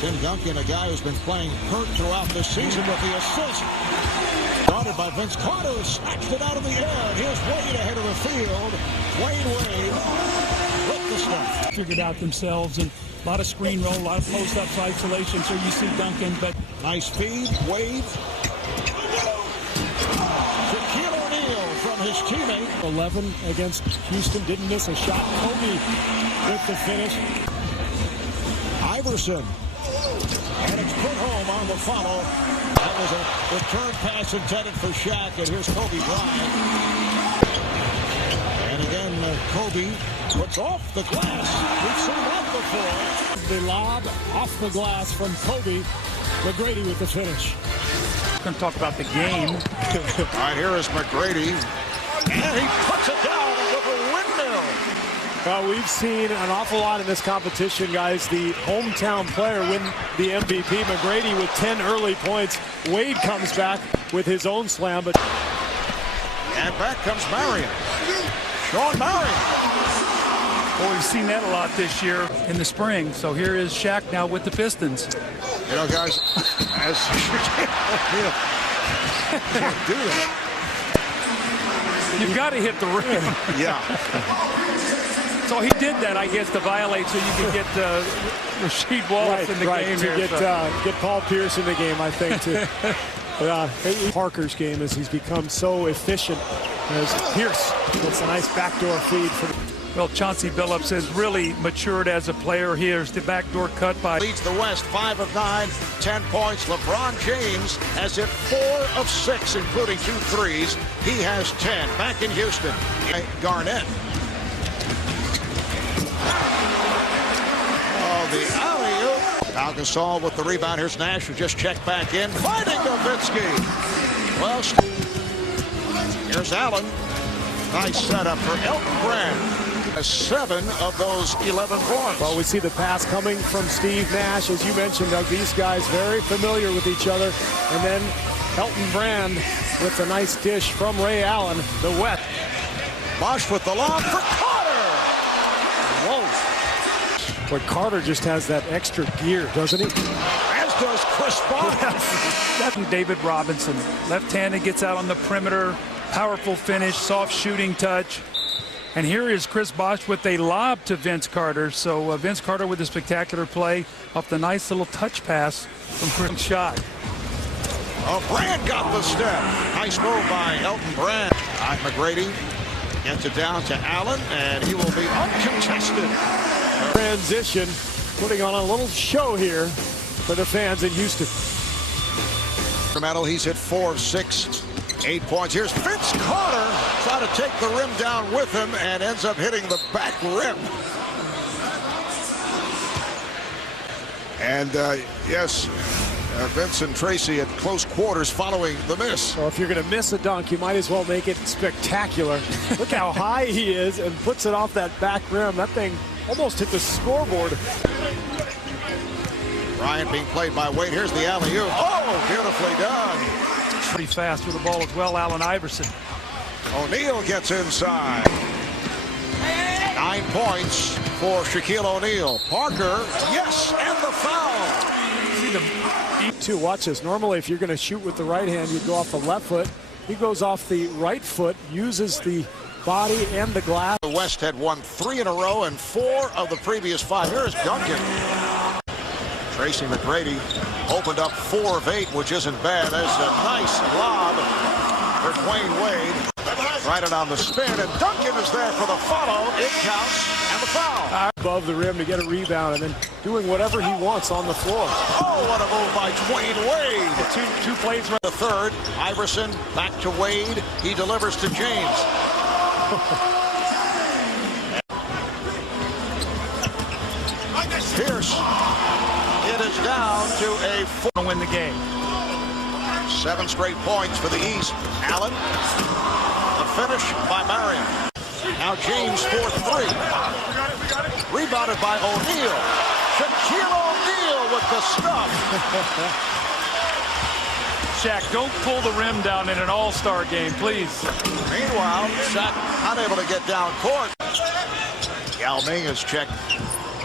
Tim Duncan, a guy who's been playing hurt throughout this season with the assist. Guarded by Vince Carter, snatched it out of the air. And here's Wade ahead of the field. Wade with the stuff. Figured out themselves, and a lot of screen roll, a lot of post-ups, isolation. So you see Duncan, but nice feed, Wade. Shaquille O'Neal from his teammate. 11 against Houston, didn't miss a shot. Kobe with the finish. Iverson. And it's put home on the follow. That was a return pass intended for Shaq, and here's Kobe Bryant. And again, Kobe puts off the glass. We've seen that before. The lob off the glass from Kobe. McGrady with the finish. we're going to talk about the game. All right, here is McGrady. And he puts it down with a windmill. Well, we've seen an awful lot in this competition, guys. The hometown player win the MVP. McGrady with 10 early points. Wade comes back with his own slam. And back comes Marion. Sean Marion. Well, we've seen that a lot this year in the spring. So here is Shaq now with the Pistons. You know, guys, as can't do that. You've got to hit the rim. Yeah. So he did that, I guess, to violate so you can get Rasheed Wallace in the game to here. Get Paul Pierce in the game, I think, to Parker's game as he's become so efficient as Pierce gets a nice backdoor feed. Well, Chauncey Billups has really matured as a player. Here's the backdoor cut by... Leads the West, 5 of 9, 10 points. LeBron James has hit 4 of 6, including 2 threes. He has 10. Back in Houston, Garnett. Oh, the alley-oop. Al Gasol with the rebound. Here's Nash, who just checked back in. Finding Nowitzki. Well, here's Allen. Nice setup for Elton Brand. 7 of those 11 points. Well, we see the pass coming from Steve Nash. As you mentioned, Doug, these guys very familiar with each other. And then Elton Brand with a nice dish from Ray Allen. The wet. Bosch with the lob for Carter. Whoa. But Carter just has that extra gear, doesn't he? As does Chris Bosh. David Robinson. Left-handed, gets out on the perimeter. Powerful finish, soft shooting touch. And here is Chris Bosh with a lob to Vince Carter. So Vince Carter with a spectacular play off the nice little touch pass from Chris shot. Oh, Brand got the step. Nice move by Elton Brand. McGrady gets it down to Allen, and he will be uncontested. Transition, putting on a little show here for the fans in Houston. Medal, he's hit 4 of 6. 8 points. Here's Vince Carter trying to take the rim down with him and ends up hitting the back rim. And yes, Vince and Tracy at close quarters following the miss. So if you're going to miss a dunk, you might as well make it spectacular. Look how high he is and puts it off that back rim. That thing almost hit the scoreboard. Bryant being played by Wade. Here's the alley-oop. Oh, beautifully done. Pretty fast with the ball as well, Allen Iverson. O'Neal gets inside. 9 points for Shaquille O'Neal. Parker, yes, and the foul. See watch this. Normally, if you're going to shoot with the right hand, you go off the left foot. He goes off the right foot, uses the body and the glass. The West had won 3 in a row and 4 of the previous 5. Here's Duncan. Tracy McGrady opened up 4 of 8, which isn't bad. There's a nice lob for Dwayne Wade. Right it on the spin, and Duncan is there for the follow. It counts, and the foul. Above the rim to get a rebound, and then doing whatever he wants on the floor. Oh, what a move by Dwayne Wade. Two plays right. The third, Iverson back to Wade. He delivers to James. Pierce. It is down to a 4 to win the game. 7 straight points for the East. Allen. The finish by Marion. Now James for 3. Rebounded by O'Neal. Shaquille O'Neal with the stuff. Shaq, don't pull the rim down in an all-star game, please. Meanwhile, Shaq unable to get down court. Yao Ming has checked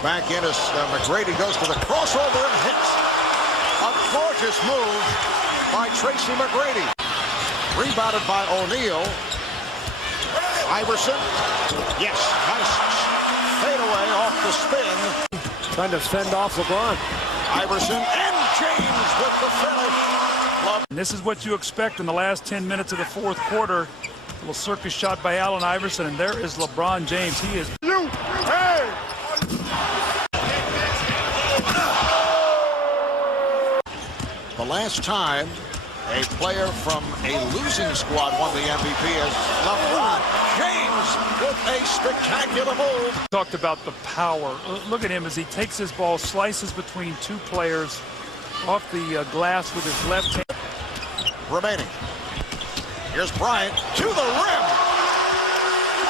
Back in as McGrady goes to the crossover and hits. A gorgeous move by Tracy McGrady. Rebounded by O'Neal. Iverson. Yes, nice fadeaway off the spin. Trying to fend off LeBron. Iverson and James with the finish. And this is what you expect in the last 10 minutes of the fourth quarter. A little circus shot by Allen Iverson, and there is LeBron James. He is. The last time a player from a losing squad won the MVP is LeBron James with a spectacular move. Talked about the power. Look at him as he takes his ball, slices between two players off the glass with his left hand. Remaining. Here's Bryant to the rim.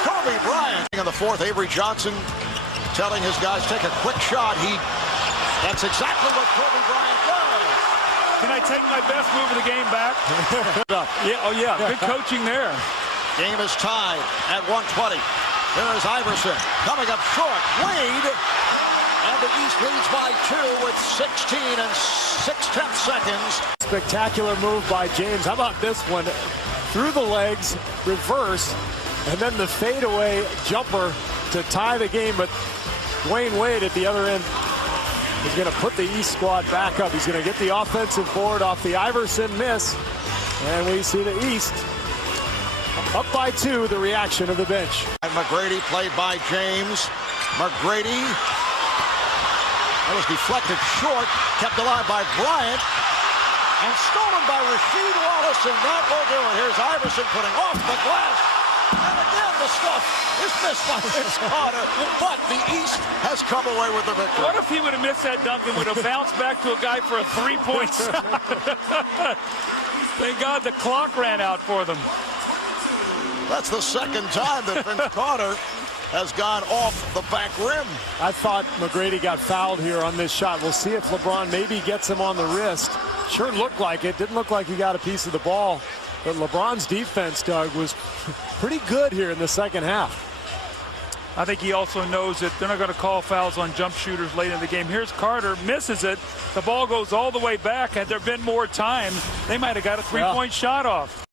Kobe Bryant. In the fourth, Avery Johnson telling his guys, take a quick shot. That's exactly what Kobe Bryant does. Can I take my best move of the game back? Yeah, oh yeah, Good coaching there. Game is tied at 120. There is Iverson coming up short. Wade. And the East leads by 2 with 16 and 6/10 seconds. spectacular move by James. How about this one? Through the legs, reverse, and then the fadeaway jumper to tie the game. But Dwayne Wade at the other end is going to put the East squad back up. He's going to get the offensive board off the Iverson miss. And we see the East up by 2, the reaction of the bench. And McGrady played by James. McGrady. That was deflected short, kept alive by Bryant, and stolen by Rasheed Wallace, and that will do it. Here's Iverson putting off the glass, and again the stuff is missed by Vince Carter, but the East has come away with the victory. What if he would have missed that dunk and would have bounced back to a guy for a three-point shot? Thank God the clock ran out for them. That's the second time that Vince Carter has gone off the back rim. I thought McGrady got fouled here on this shot. We'll see if LeBron maybe gets him on the wrist. Sure looked like it. Didn't look like he got a piece of the ball. But LeBron's defense, Doug, was pretty good here in the second half. I think he also knows that they're not going to call fouls on jump shooters late in the game. Here's Carter, misses it. The ball goes all the way back. Had there been more time, they might have got a three-point shot off.